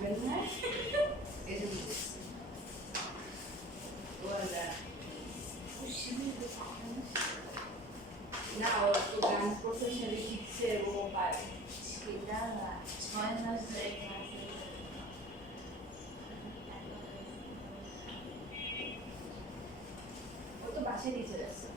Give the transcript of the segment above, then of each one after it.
আসবেন না এই জন্য ওরা না ও তো গান প্রফেশনালি শিখছে ও পারে সেটা 6 মাস ধরে ক্লাসে ও তো বাসায় টিচার আছে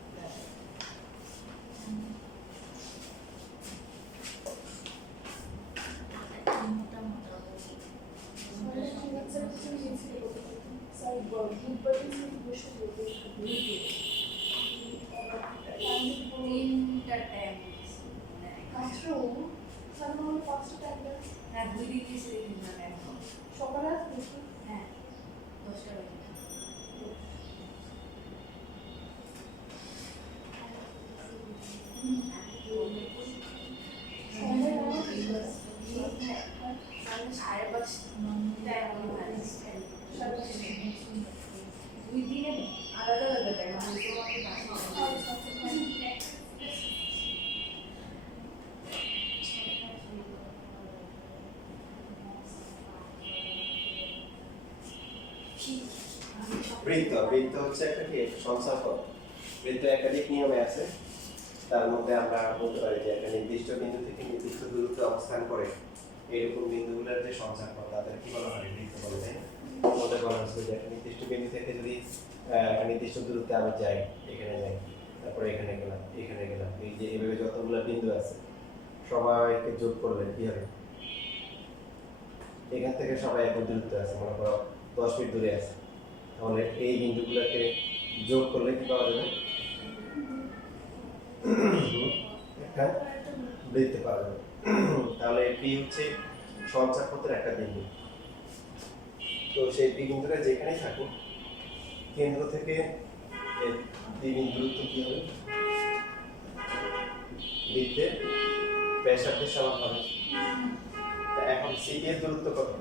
তিনটা টাইম হ্যাঁ 2 দিন দিয়েছে তিনটা টাইম হ্যাঁ 10টা বাজে সাড়ে 5টা এমন হয় 2 দিনে আলাদা আলাদা টাইম আমি তোমাকে বৃত্ত হচ্ছে একটা কি সংখ্যা পদ। বৃত্ত একাধিক নিয়মে আছে, তার মধ্যে আমরা বলতে পারি যে একটা নির্দিষ্ট বিন্দু থেকে নির্দিষ্ট দূরত্বে অবস্থান করে এইরকম বিন্দুগুলোর যে সংখ্যা পদ তাদের কি বলা হয় বৃত্ত বলে, তাই না? আমাদের বলা হচ্ছে যে একটা নির্দিষ্ট বিন্দু থেকে যদি একটা নির্দিষ্ট দূরত্বে আমি যাই, এখানে যাই, তারপরে এখানে গেলাম, এখানে গেলাম, এই যে এইভাবে যতগুলো বিন্দু আছে সবাইকে যোগ করলে কি হবে? এখান থেকে সবাই একই দূরত্বে আছে, মনে করো 10 ফিট দূরে আছে, তাহলে এই বিন্দুগুলোকে যোগ করলে কি পাওয়া যাবে? একটা বৃত্ত পাওয়া যাবে। তাহলে পি হচ্ছে সঞ্চারপথের একটা বিন্দু। তো সেই পি বিন্দুটা যেখানেই থাকুক, কেন্দ্র থেকে পি বিন্দুর দূরত্ব কি হবে? বৃত্তের ব্যাসার্ধের সমান হবে। এখন সি এর দূরত্ব কত?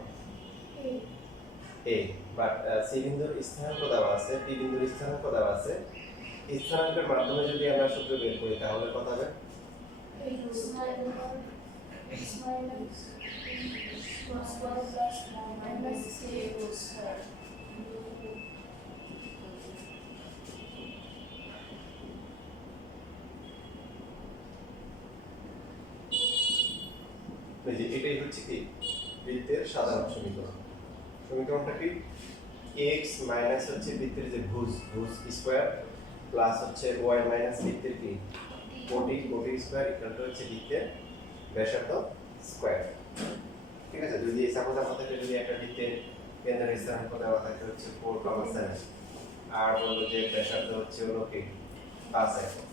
এ, বাট সি বিন্দুর স্থানাঙ্ক দেওয়া আছে, পি বিন্দুর স্থানাঙ্ক দেওয়া আছে। স্থানাঙ্কের মাধ্যমে যদি আমরা সূত্র বের করি তাহলে কত হবে? এই যে এটাই হচ্ছে কি বৃত্তের সাধারণ সমীকরণ। সমীকরণটা কি? x মাইনাস হচ্ছে বৃত্তের যে ভুজ স্কয়ার প্লাস হচ্ছে y মাইনাস বৃত্তের কি কোটি স্কয়ার ইকুয়াল টু হচ্ছে বৃত্তের ব্যাসার্ধ স্কয়ার। ঠিক আছে, যদি এই সাপোজ আমাদের যদি একটা বৃত্তের কেন্দ্রের স্থানাঙ্ক দেওয়া থাকে হচ্ছে 4,7 আর বলবো যে ব্যাসার্ধ হচ্ছে হলো কি 5 একক,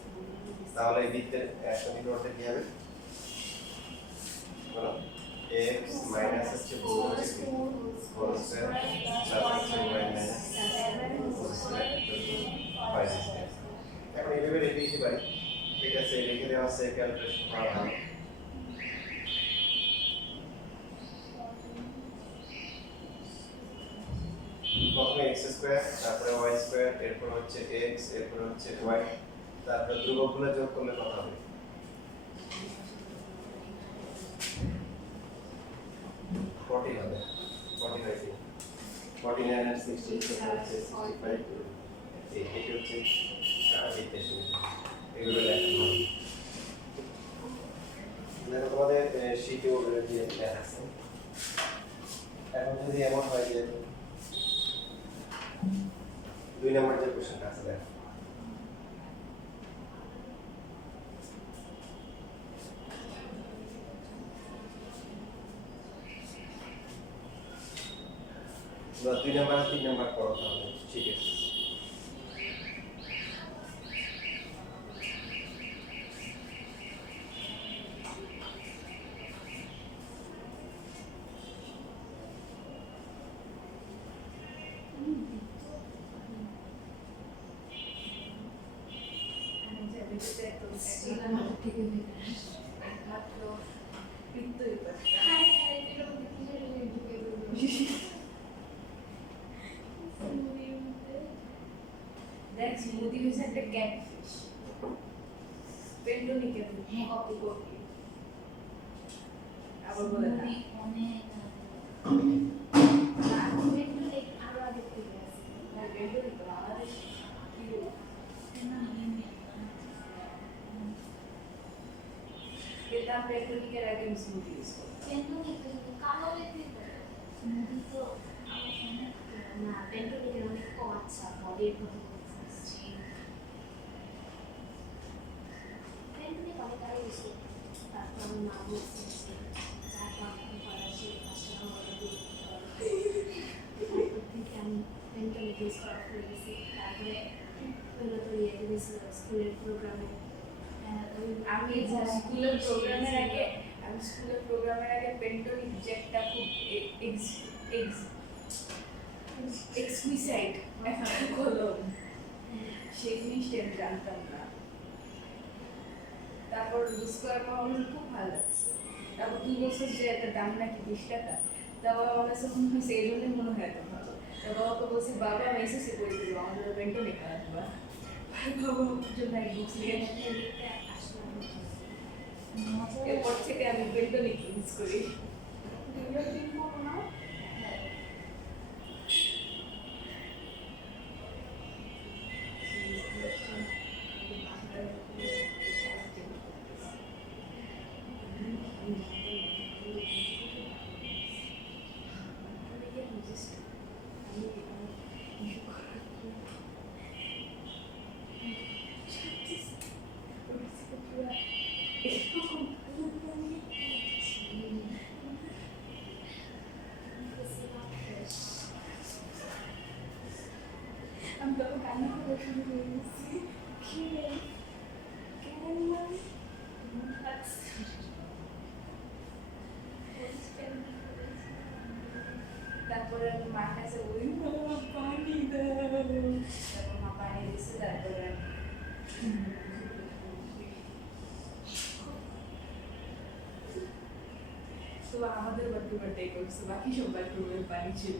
তাহলে এই বৃত্তের সমীকরণটা কি হবে? বলো x মাইনাস হচ্ছে হোল স্কয়ার প্লাস হচ্ছে y minus whole square 5 square. এখন এইভাবে রেখে দিতে পারি, ঠিক আছে, রেখে দেওয়া আছে, ক্যালকুলেশন করা ভালো। প্রথমে x স্কয়ার, তারপরে y স্কয়ার, এরপর হচ্ছে x, এরপর হচ্ছে y, তারপরে ধ্রুবকগুলো যোগ করলে কত হবে? 40 হবে। 45 49 আর 60 হচ্ছে 65, এটা হচ্ছে এগুলো লেখা হবে। দেখো তোমাদের শীটে অলরেডি লেখা আছে। এখন যদি এমন হয় যে 2 নম্বর যে কোশ্চেনটা আছে দেখো, বা 2 নম্বর আর 3 নম্বর পড়ো তাহলে ঠিক আছে। একমাত্র বৃত্তই পারে। দেখ স্মুদি হচ্ছে একটা ক্যাটফিশ, পেন্ডুনিকে কপি করবি আবার বলে না অনেক স্মুথ ইউজ করতাম। পেন্টুনি কিন্তু কালো বেশি করে তো আমার মনে না পেন্টুনি অনেক কম আচ্ছা বডির কথা বলছি পেন্টুনি অনেক আগে ইউজ করতাম তারপর আমার মা বলছে যে তারপর আমি পড়াশি ফার্স্ট আমার থেকে আমি পেন্টুনি ইউজ করা শুরু করেছি তারপরে ওগুলো তো ইয়ে দিয়েছিল স্কুলের প্রোগ্রামে আমি স্কুলের প্রোগ্রামের আগে পেন্টোনিক জেটটা খুব এক্সকুইসাইট একটা কলম সেই জিনিসটা আমি জানতাম না। তারপর ইউজ করার পর আমার খুব ভালো লাগছে। তারপর 2 বছর যে একটা দাম নাকি 20 টাকা, তারপর আমার কাছে মনে হয়েছে এই জন্যই মনে হয় এত ভালো। তার বাবাকে বলছি বাবা আমি এসএসসি করে দিব আমাদের পেন্টোনিক আনবা, বাবা জন্য এক বুকস নিয়ে এরপর থেকে আমি পেন্টোনিক ইউজ করি। আমি তখন কান্না করে শুরু করে দিচ্ছি তারপরে আমি মার কাছে ওই পানি দাও, তারপর মা পানি দিচ্ছে। তারপরে তো আমাদের বাথরুমে করছে, বাকি সব বাথরুমের পানি ছিল।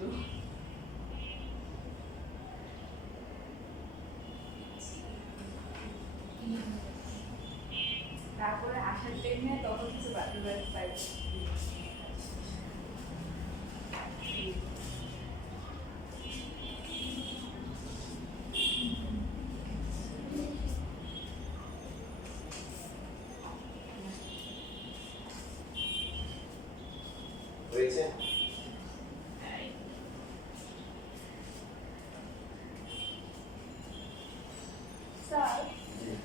তারপরে আসার টাইমে তখন কিছু বাথরুমের পাইপ হয়েছে। স্যার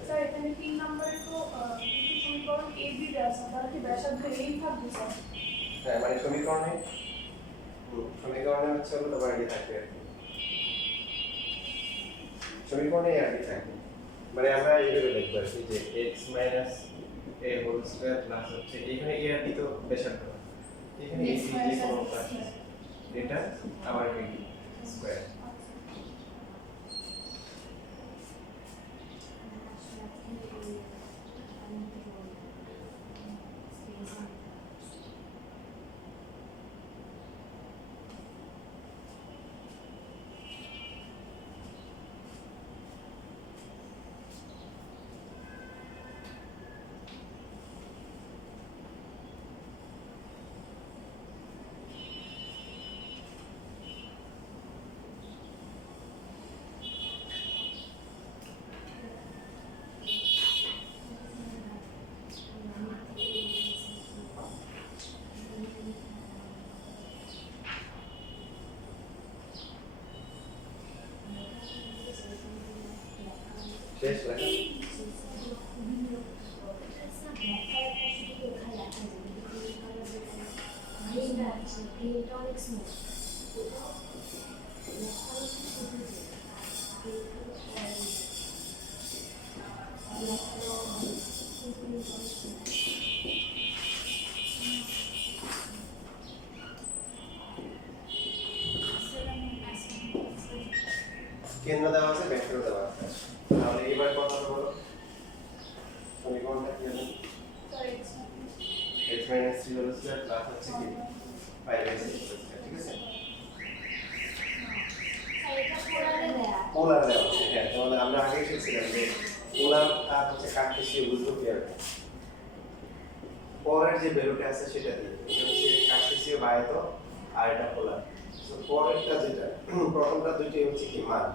স্যার এখানে 3 নম্বরে তো দুটি সমীকরণ এ বি দেওয়া আছে, তাহলে কি ব্যাসার্ধ এই থাকবে স্যার? হ্যাঁ মানে সমীকরণে হচ্ছে হলো তোমার ইয়ে থাকবে আর কি, সমীকরণে আর কি থাকবে। মানে আমরা এইভাবে লিখবো আর কি যে x minus a whole square plus হচ্ছে এখানে a আর b তো ব্যাসার্ধ, এখানে a b যে কোনো প্লাস এটা আবার b স্কয়ার। শেষ লেখা কেন্দ্র দেওয়া আছে, ভেক্টর দেওয়া আছে। তাহলে এবার কথা বলো সমীকরণটা কি হবে? x minus 3 whole square plus হচ্ছে কি 5x হোল স্কয়ার, ঠিক আছে? পোলার দেওয়া আছে। হ্যাঁ তাহলে আমরা আগে শিখছিলাম যে পোলার আর হচ্ছে কার্টেসীয় বুঝবো কিভাবে। পরের যে ভ্যালুটা আছে সেটা দিয়ে, এটা হচ্ছে কার্টেসীয় বা আয়ত আর এটা পোলার। সো পরেরটা যেটা প্রথমটা দুইটাই হচ্ছে কি মান,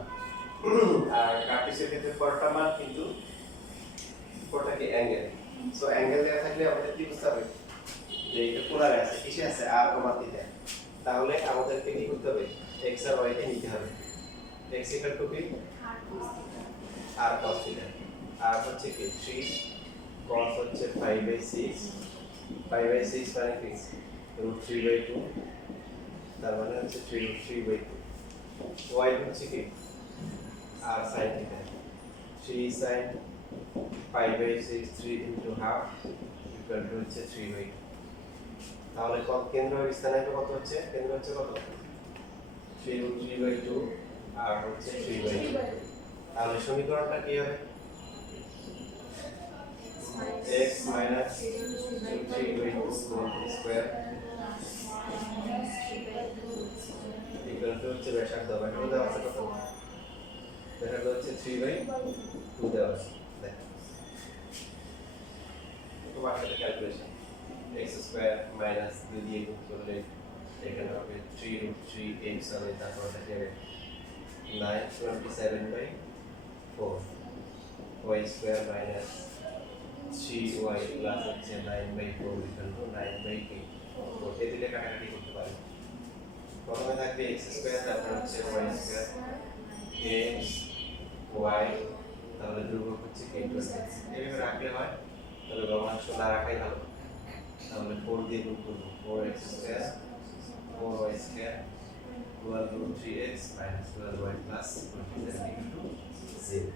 আর কার্টেসীয় ক্ষেত্রে পরেরটা মান কিন্তু পরটা কি অ্যাঙ্গেল। সো অ্যাঙ্গেল দেওয়া থাকলে আমাদের কি বুঝতে হবে যে এটা পোলারে আছে কিসে আছে r কমা থিটা, তাহলে আমাদেরকে কি করতে হবে x আর y কে নিতে হবে। x ইকুয়াল টু কি r cos থিটা, r হচ্ছে কি 3 cos হচ্ছে 5/6, 5/6 মানে কি √3/2, তার মানে হচ্ছে 3√3/2। y হচ্ছে কি r sin theta, 3 sin 5/6 3 into half equal to হচ্ছে 3/2। তাহলে কেন্দ্র স্থানাঙ্ক কত হচ্ছে, কেন্দ্র হচ্ছে কত 3√3/2 আর হচ্ছে 3/2। তাহলে সমীকরণটা কি হবে x minus 3/2 square equal to হচ্ছে ব্যাসার্ধ, ব্যাসার্ধ দেওয়া আছে কত, ব্যাসার্ধ হচ্ছে 3/2 দেওয়া আছে। দেখো তো বাসাতে ক্যালকুলেশন x স্কয়ার মাইনাস 2 দিয়ে গুণ করলে এখানে হবে 3√3x হবে, তারপর থাকে 927/4 y square minus 3y plus হচ্ছে 9/4 ইকুয়াল টু 9/8। এ দিলে কাটাকাটি করতে পারি, প্রথমে থাকবে x স্কয়ার, তারপর হচ্ছে y স্কয়ার x y, তাহলে ধ্রুবক হচ্ছে k + এইভাবে রাখলে হয়। তাহলে ভগ্নাংশ না রাখাই ভালো, তাহলে 4 দিয়ে গুণ করব, 4x square 4y square equal to 3x minus 12y plus 27 equal to 0।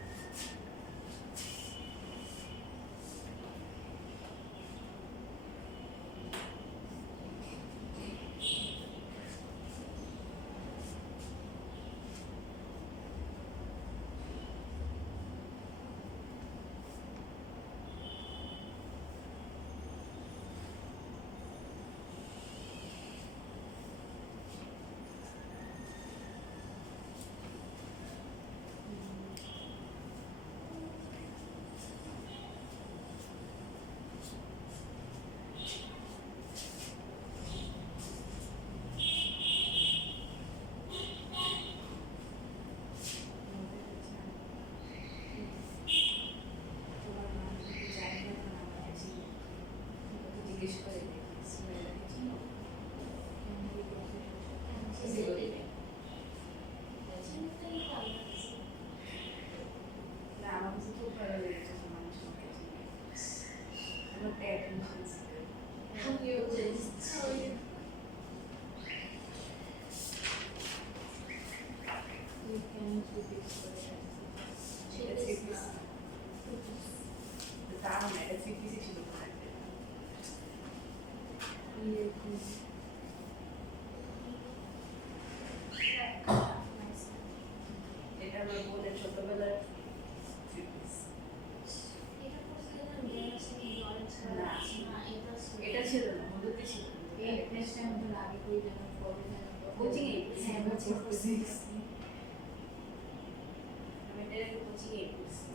জিজ্ঞেস করে না, আমার কাছে খুব ভালো লেগেছে মানুষ আমার অ্যাটেনশন ছিল। দারুণ একটা সিরিজই ছিল থাকবে। এটা আমার বোনের ছোটবেলার সিরিজ। এটা ছিল না, মধুতে ছিল। কোচিং এ আমি এটা কোচিং এ পড়ছি।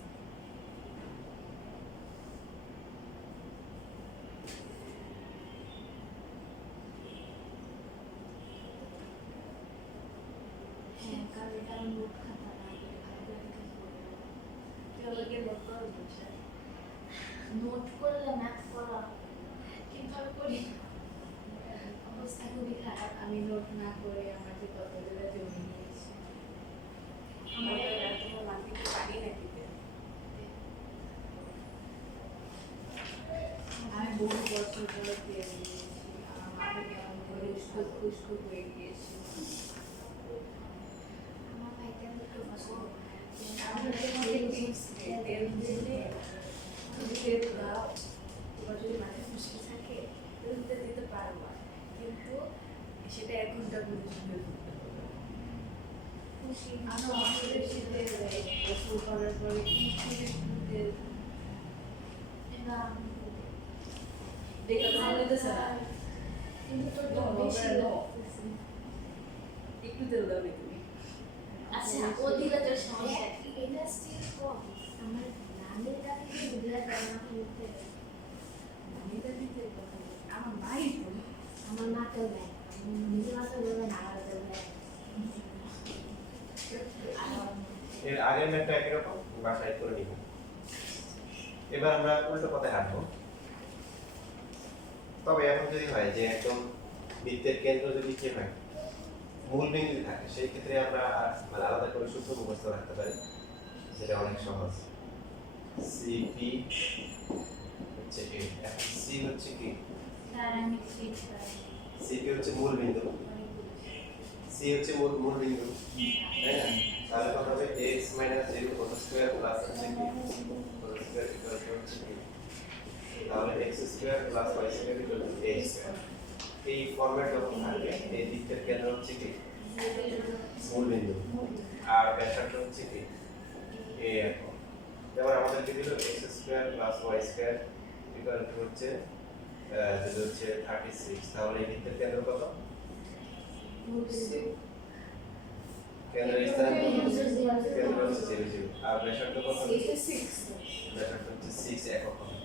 নোট করলে ম্যাথ করা কিভাবে করি, অবস্থা খুবই খারাপ। আমি নোট না করে আমার যে কতগুলো জমি নিয়েছি আমি বহু বছর ধরে দিয়ে দিয়েছি, আমার মাথা কেমন করে উস্কো হয়ে গিয়েছে। আমার ভাইকে আমি একটু বছর আমি তেল দিলে তেল দাও, তোমার যদি মাথায় ফুসকে থাকে তেলটা দিতে পারবা, কিন্তু সেটা 1 ঘন্টা পর্যন্ত খুশি আমি অনেক বেশি তেল দেয় গোসল করার পরে একটু তেল এবার দেখে ভালো হইতেছে না, কিন্তু তোর তো No, বেশি no. লাগতেছে। একটু তেল দাও তুমি। আচ্ছা ও দিলে তোর সমস্যা কি? এটা স্টিল কম। আমার নামের কাছে কি দিলে তার না করতে আমি তো দিতে কথা বলি। আমার মাই তো আমার মাকেও দেয়, নিজের মাকে বলবে না আমার দেয়। এর আগের ম্যাথটা একই রকম, বাসায় করে নিব। এবার আমরা উল্টো পথে হাঁটবো। তবে এখন যদি হয় যে একদম বৃত্তের কেন্দ্র যদি কি হয় মূল বিন্দু থাকে সেই ক্ষেত্রে আমরা মানে আলাদা করে সূত্র মুখস্থ রাখতে পারি, সেটা অনেক সহজ। সিপি হচ্ছে এ, এখন সি হচ্ছে কি, স্যার আমি সিক্স সিপি হচ্ছে মূল বিন্দু, সি হচ্ছে মূল বিন্দু, তাই না? তাহলে কত হবে x - 0 হোল স্কয়ার প্লাস হচ্ছে কি হোল স্কয়ার ইকুয়াল টু হচ্ছে কি, তাহলে x square plus y square equal to a square. এই ফরম্যাট যখন থাকবে এই বৃত্তের কেন্দ্র হচ্ছে কি মূল বিন্দু আর ব্যাসার্ধ হচ্ছে কি a একক। যেমন আমাদেরকে দিল x square plus y square equal to হচ্ছে যেটা হচ্ছে 36, তাহলে এই বৃত্তের কেন্দ্র কত, কেন্দ্রের স্থান কেন্দ্র হচ্ছে 0 0 আর ব্যাসার্ধ কত, ব্যাসার্ধ হচ্ছে 6 একক হবে।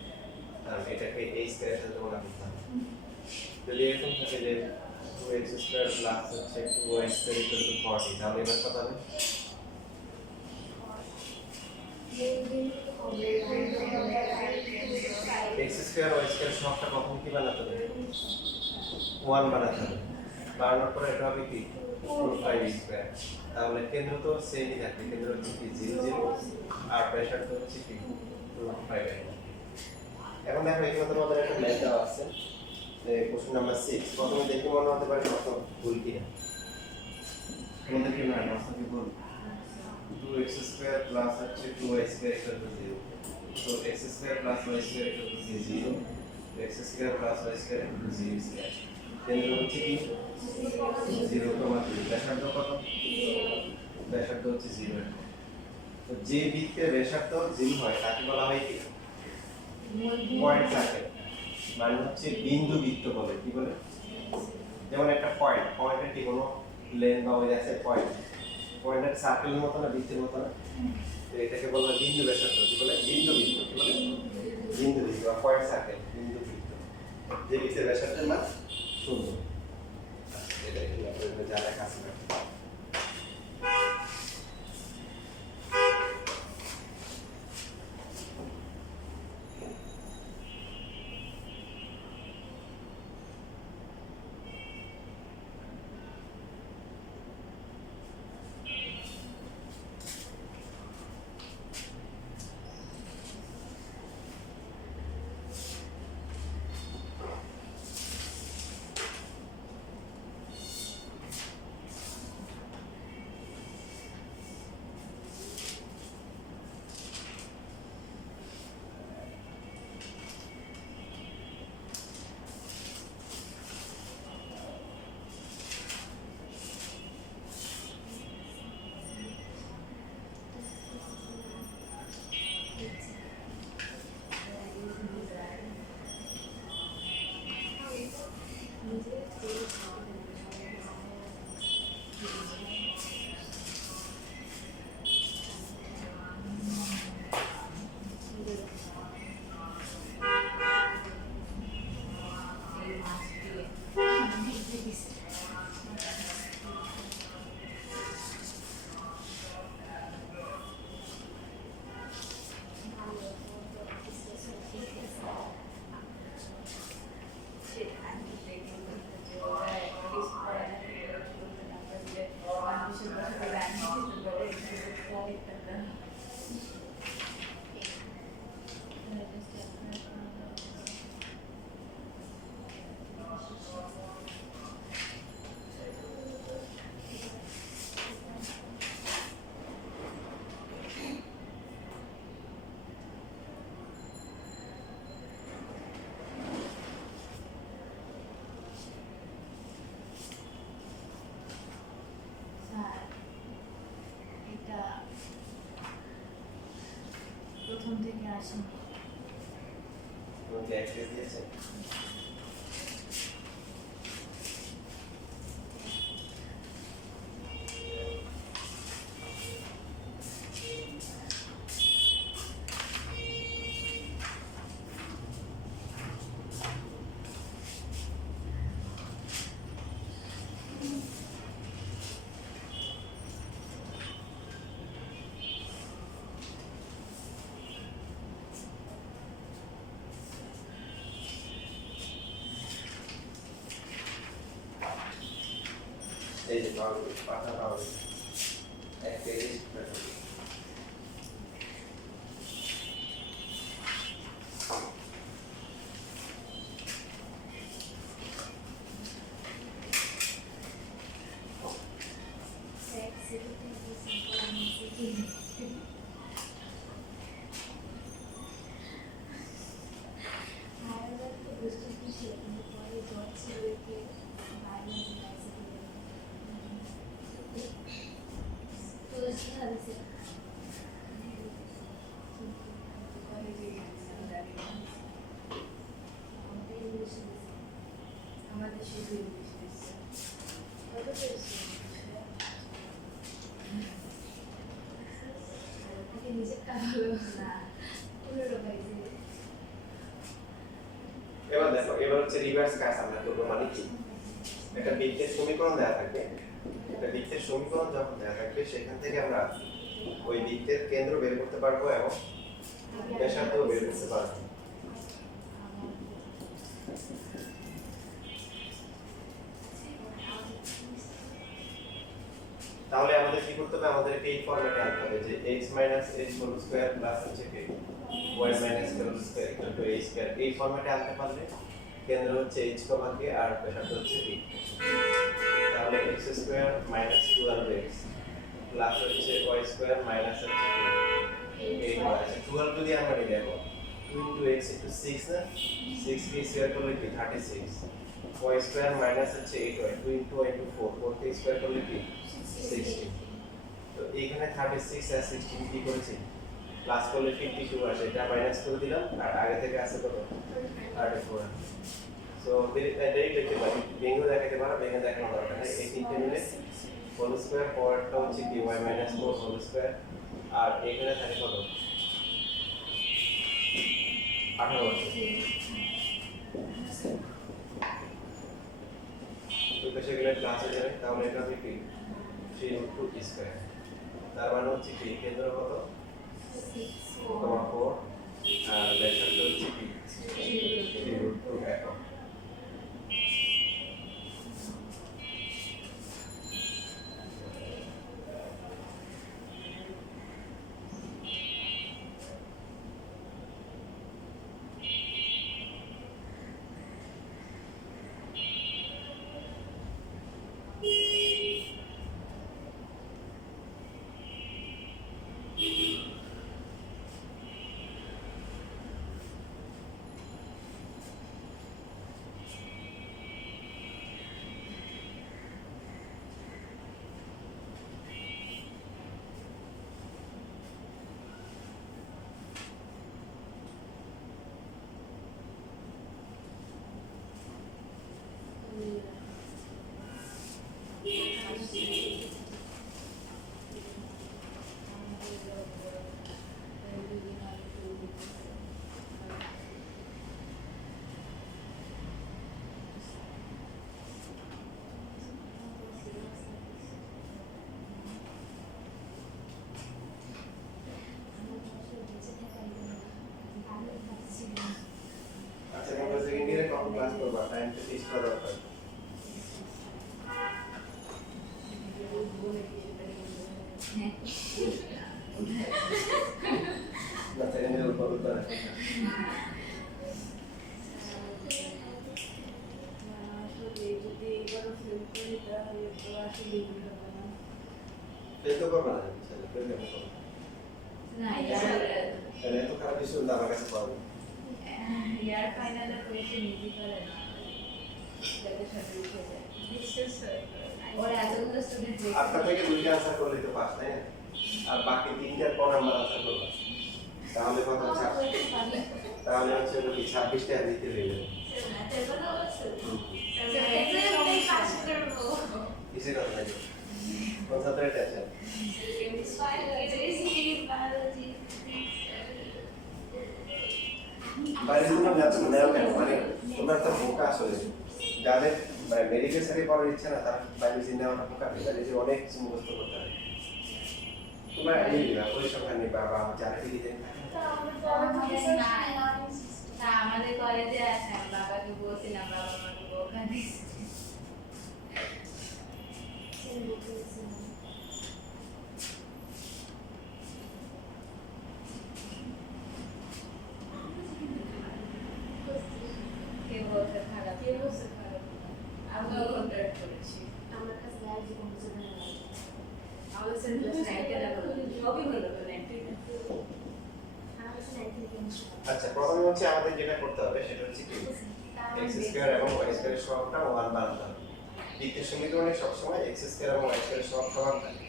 তাহলে এটাকে a স্কয়ারের সাথে তুলনা করতে হবে। যদি এরকম থাকে যে 2x স্কয়ার প্লাস হচ্ছে 2y স্কয়ার ইকুয়াল টু 40, তাহলে এবার কত হবে, x স্কয়ার y স্কয়ার সবটা কখন কি বানাতে হবে, 1 বানাতে হবে। বানানোর পরে এটা হবে কি 5 স্কয়ার। তাহলে কেন্দ্র তো সেমই থাকবে, কেন্দ্র হচ্ছে কি 0 0 আর ব্যাসার্ধ হচ্ছে কি 5। এখন দেখো এখানে তোমাদের একটা ম্যাথ দেওয়া আছে যে কোশ্চেন নাম্বার 6, প্রথমে দেখে মনে হতে পারে কত ভুল কিনা, তোমাদের কি মনে হয় কি ভুল, 2x স্কয়ার প্লাস হচ্ছে 2y স্কয়ার ইকুয়াল টু 0, তো x square plus y square equal to 0, x square plus y square equal to 0 square. কেন্দ্র হচ্ছে কি 0,2, ব্যাসার্ধ কত, ব্যাসার্ধ হচ্ছে 0। তো যে বৃত্তের ব্যাসার্ধ 0 হয় তাকে বলা হয় কি পয়েন্ট সার্কেল, মানে হচ্ছে বিন্দু বৃত্ত বলে, কি বলে, যেমন একটা পয়েন্টের কি কোনো লেন বা ওই আছে পয়েন্টের সার্কেলের মতো না বৃত্তের মতো না, তো এটাকে বলা হয় বিন্দু ব্যাসার্ধ, কি বলে বিন্দু বৃত্ত, কি বলে বিন্দু বৃত্ত বা পয়েন্ট সার্কেল, বিন্দু বৃত্ত। যে বৃত্তের ব্যাসার্ধের মান 0। এটা এখানে আপনাদের জানা কাছে রাখতে হবে। প্রথম থেকে আসেন তোমাকে অ্যাক্সেস দিয়েছে, এই যে পাতা পাওয়া গেছে 1 কেজি পেট্রোল। আমাদের শুধু ইংলিশ দিচ্ছে। নিজের কাজ না পুরো পাইছে এবার দেখো, এবার হচ্ছে রিভার্স কাজ আমরা করব। মানে কি, একটা বৃত্তের সমীকরণ দেওয়া থাকবে, একটা বৃত্তের সমীকরণ যখন দেওয়া থাকবে সেখান থেকে আমরা ওই বৃত্তের কেন্দ্র বের করতে পারবো এবং ব্যাসার্ধ বের করতে পারবো। তাহলে আমাদের কি করতে হবে, আমাদের এই ফর্মেটে আনতে হবে যে x - h whole square plus হচ্ছে কি y - h whole square equal to a square. এই ফর্মেটে আনতে পারলে কেন্দ্র হচ্ছে h, k আর ব্যাসার্ধ হচ্ছে p। তাহলে x square minus 12x plus হচ্ছে y স্কয়ার মাইনাস হচ্ছে 8y। 12 যদি আমরা নিই দেখো 2 x 6 না, 6 কে স্কয়ার করলে কি 36, y স্কয়ার মাইনাস হচ্ছে 8y 2 y 4 4 কে স্কয়ার করলে কি 16। তো এইখানে 36 আর 16 কি করেছি প্লাস করলে 52 আসে, এটা মাইনাস করে দিলাম আর আগে থেকে আছে কত 34। সো ডাইরেক্ট লিখতে পারি, ভেঙে দেখাতে পারো, ভেঙে দেখানো দরকার নেই। এই তিনটে মিলে হোল স্কয়ার পরেরটা হচ্ছে কি y - 4 হোল স্কয়ার আর এখানে থাকে কত 18 আছে। তো পাশে গেলে প্লাস হয়ে যাবে, তাহলে এটা হবে কি 3√2 স্কয়ার। তার মানে হচ্ছে কি কেন্দ্র কত 6.4 আর ব্যাসার্ধ হচ্ছে কি 3√2 একক। আচ্ছা, তোমরা সেকেন্ড ইয়ারে কখন ক্লাস করবা, টাইমটা ফিক্স করা দরকার। না সেকেন্ড ইয়ারে কল করা যদি এবারও ফেল করি তাহলে তো আসলে হবে না। ফেল তো করবা না, ছেলে ফেল কেন করবা? না তাহলে এত খারাপ কিছু আমার কাছে পাওয়া ইয়ার ফাইনালে কোয়েশ্চেন ইজি করে না যাদের সাথে উঠে যায় বিশ্বাস হয় ওরা এতগুলো স্টুডেন্ট আটটা থেকে দুইটা আনসার করলে তো পাস, তাই না? আর বাকি তিনটার পর আমরা আনসার করবো, তাহলে কত তাহলে হচ্ছে ওটা কি 26টা দিতে হয়ে যাবে। কিসের কথা নাই, কনসেন্ট্রেট আছে। বাইরে জন্য নেওয়া কেন, মানে তোমরা তো বোকা আসলে, যাদের মেডিকেল সাইডে পড়ার ইচ্ছা না তারা বায়োলজি নেওয়াটা বোকা নেই, বায়োলজি অনেক কিছু মুখস্থ করতে হয়। তোমরা এই না পরিসংখ্যান নিবা বা যারা দিতে আমাদের কলেজে আছে বাবাকে বলছিলাম বাবা আমাকে বোকা দিচ্ছে কে বলছে খারাপ? কে বলছে খারাপ? আমিও কন্ট্রাক্ট করেছি। আমার কাছে লাইভ জীবন বুঝে না আমাদের সেন্টার নাইনটি সবই হলো তো 90 আমার কাছে লাইভ জীবন আচ্ছা প্রথমে হচ্ছে আমাদের যেটা করতে হবে সেটা হচ্ছে কি x স্কয়ার এবং y স্কয়ারের সহগটা 1 বানাতে হবে দ্বিতীয় সমীকরণে সবসময় x স্কয়ার এবং y স্কয়ারের সহগ সমান থাকে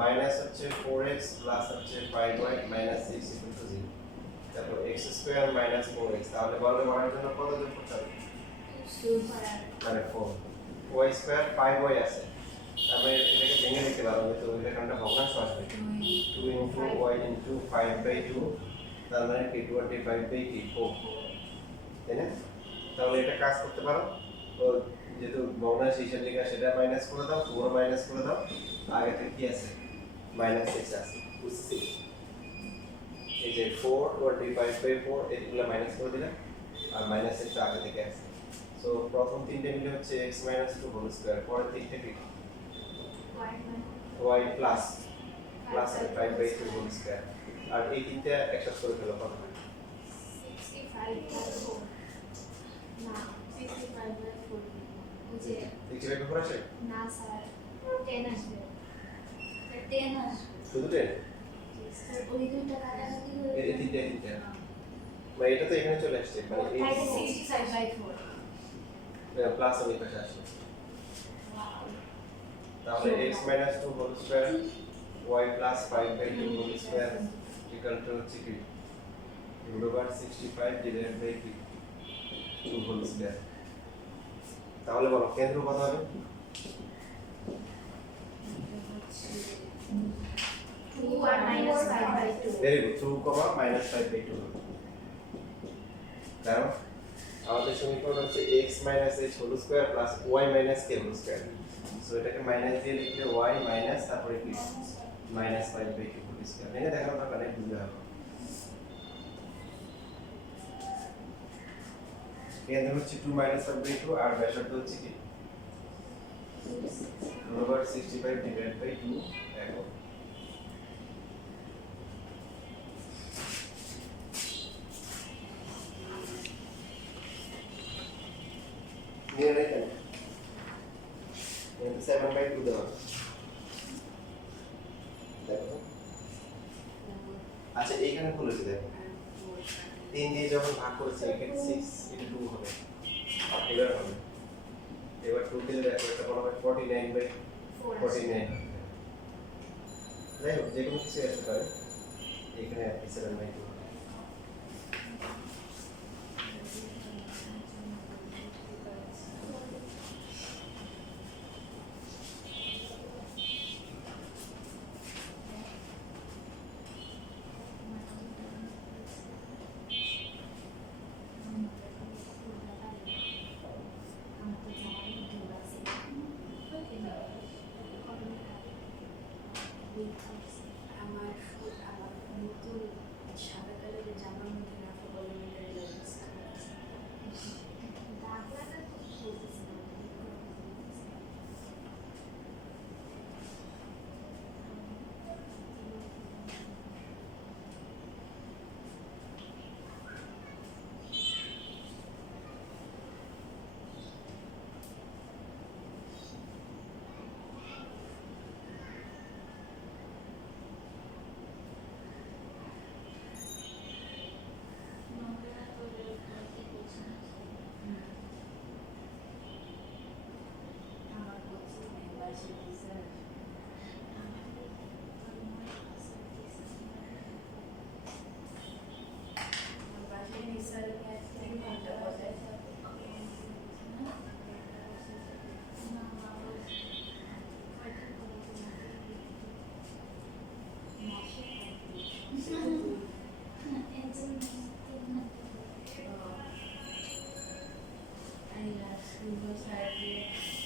মাইনাস হচ্ছে 4x প্লাস হচ্ছে 5y মাইনাস 6 ইকুয়াল টু 0 তারপর x স্কয়ার মাইনাস 4x তাহলে বর্গ বানানোর জন্য কত যোগ করতে হবে মানে 4 y স্কয়ার 5y আছে তাহলে এটাকে ভেঙে লিখতে পারো তো এটা কারণটা ভগ্নাংশ আসবে 2 ইনটু y ইনটু 5/2 তার মানে কি 25/4 তাই না তাহলে এটা কাজ করতে পারো তো যেহেতু ভগ্নাংশ হিসাব লেখা সেটা মাইনাস করে দাও পুরো মাইনাস করে দাও আগে থেকে কি আছে মাইনাস 6 আছে বুঝছি এই যে 4 25/4 এগুলো মাইনাস করে দিলাম আর মাইনাস 6 আগে থেকে আছে সো প্রথম তিনটে মিলে হচ্ছে x 2 হোল স্কয়ার পরের তিনটে কি y plus plus 5/2 whole square আর এই তিনটা একসাথে করে ফেলো কত হয় 65/4 না 65/4 বুঝে দেখছি ভাই কখন আসে না স্যার 10 আসবে 10 আসবে শুধু 10 ওই দুইটা কাটাকাটি হয়ে এই তিনটা মানে এটা তো এখানে চলে আসছে মানে এই তাই 65/4 প্লাস ওই পাশে আসছে তাহলে x 2 হোল স্কয়ার y প্লাস 5/2 হোল স্কয়ার ইকুয়াল টু হচ্ছে কি root over 65 divided by 2 whole square তাহলে বলো কেন্দ্র কত হবে 2 আর minus 5/2 ভেরি গুড 2 মাইনাস 5/2 কারণ আমাদের সমীকরণ হচ্ছে x মাইনাস h whole square plus y minus k whole square so এটাকে মাইনাস দিয়ে লিখলে y মাইনাস তারপরে কি মাইনাস 5/2 হোল স্কয়ার এটা দেখানো দরকার নেই বুঝতে হবে কেন্দ্র হচ্ছে 2 মাইনাস 5/2 আর ব্যাসার্ধ হচ্ছে কি root over 65 divided by 2 একক নিয়ে নেন এটা 7/2 দেওয়া দেখো আচ্ছা এইখানে বলেছে দেখো 3 দিয়ে যখন ভাগ করেছে এখানে 6 এটা 2 হবে এবার হবে এবার 2 দিলে দেখো এটা বলা হয় 49/49 যাই হোক যে কোনো কিছু আসতে পারে এখানে 7/2 আমার নতুন সাদা কালারের জামার মধ্যে রাখা বলে দাগ লাগা তো বলতেছি না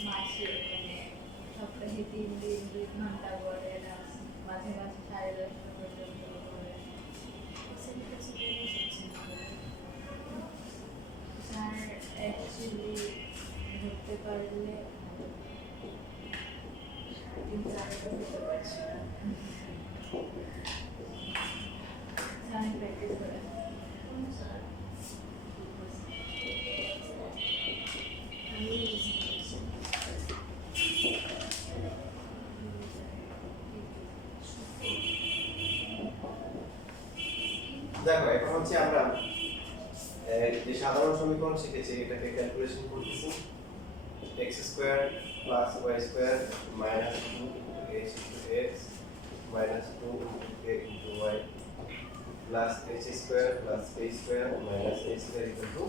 মাসে মানে সপ্তাহে 3 দিন 2 ঘন্টা করে মাঝে মাঝে 10:30 পর্যন্ত করে স্যার অ্যাকচুয়ালি ধরতে পারলে করতে পারছি না। আমি প্র্যাকটিস করে দেখো এখন হচ্ছে আমরা যে সাধারণ সমীকরণ শিখেছি এটাকে ক্যালকুলেশন করতেছি x square plus y square minus 2 h x minus 2 k y plus h square plus k square minus a square equal to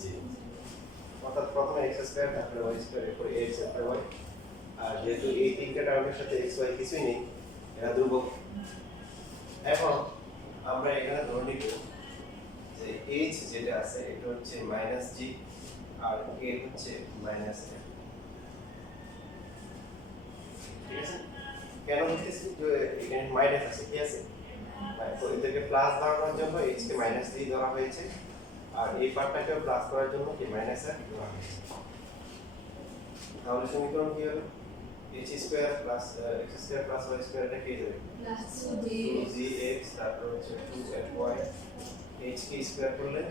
0। অর্থাৎ প্রথমে x স্কয়ার তারপরে y স্কয়ার এরপর x তারপরে y। আর যেহেতু এই তিনটা টার্মের সাথে x y কিছুই নেই এরা ধ্রুবক, এখন আমরা এখানে ধরে নিব যে h যেটা আছে এটা হচ্ছে মাইনাস g আর k হচ্ছে মাইনাস f। ঠিক আছে, কেন লিখতেছি যে এখানে মাইনাস আছে কি আছে, তো এটাকে প্লাস বানানোর জন্য h কে মাইনাস দিয়ে ধরা হয়েছে আর এই পার্টটাকে প্লাস করার জন্য কি মাইনাস এর ধরা হয়েছে। তাহলে সমীকরণ কি হবে h square plus x square plus y square এটা কি হবে প্লাস 2gx তারপর হচ্ছে 2fy h কে স্কয়ার করলে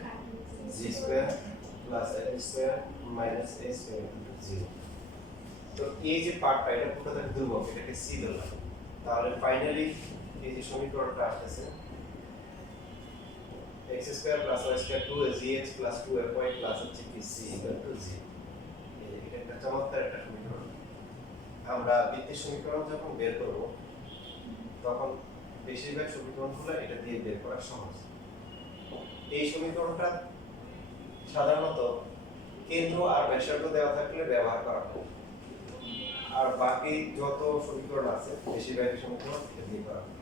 g square plus f square minus a square 0। তো এই যে পার্টটা এটা পুরোটা ধ্রুবক, এটাকে c ধরলাম। তাহলে ফাইনালি এই যে সমীকরণটা আসছে x square plus y square 2gx plus 2fy plus হচ্ছে কি c ইকুয়াল টু 0। এটা একটা চমৎকার একটা সমীকরণ। আমরা বৃত্তের সমীকরণ যখন বের করব তখন বেশিরভাগ সমীকরণগুলো এটা দিয়ে বের করা সহজ। এই সমীকরণটা সাধারণত কেন্দ্র আর ব্যাসার্ধ দেওয়া থাকলে ব্যবহার করা হয়, আর বাকি যত সমীকরণ আছে বেশিরভাগ সমীকরণ এটা দিয়ে করা হয়।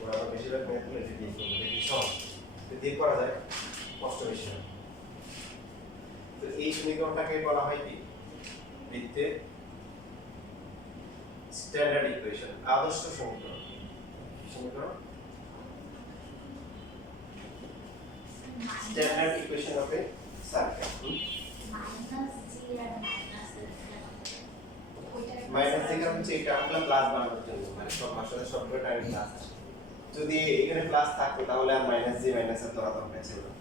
আমরা বেশিরভাগ মেথড এটা দিয়ে করব, এটা সহজ, এটা দিয়ে করা যায়, কষ্ট বেশি হয়। তো এই সমীকরণটাকে বলা হয় কি বৃত্তের স্ট্যান্ডার্ড ইকুয়েশন, আদর্শ সমীকরণ। সমীকরণ standard equation of A circle. Minus থেকে হচ্ছে এটা আমরা প্লাস বানানোর জন্য, মানে সব আসলে সবগুলো টাইম প্লাস আসে। যদি এখানে প্লাস থাকতো তাহলে আর মাইনাস জি মাইনাস এর ধরা দরকার ছিল না।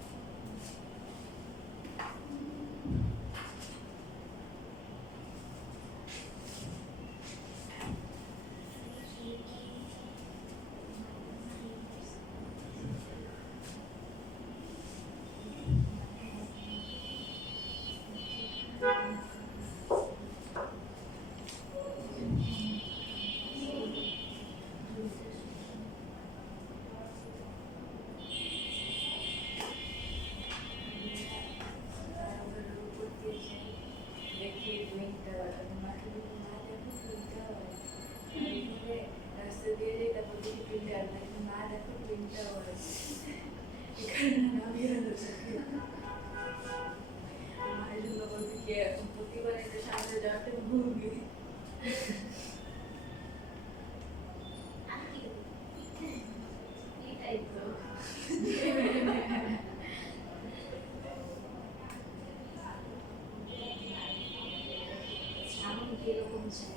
প্রতিবার এটা সামনে যাওয়াটা ভুলবি এটাই তো সামনে কিরকম ছিল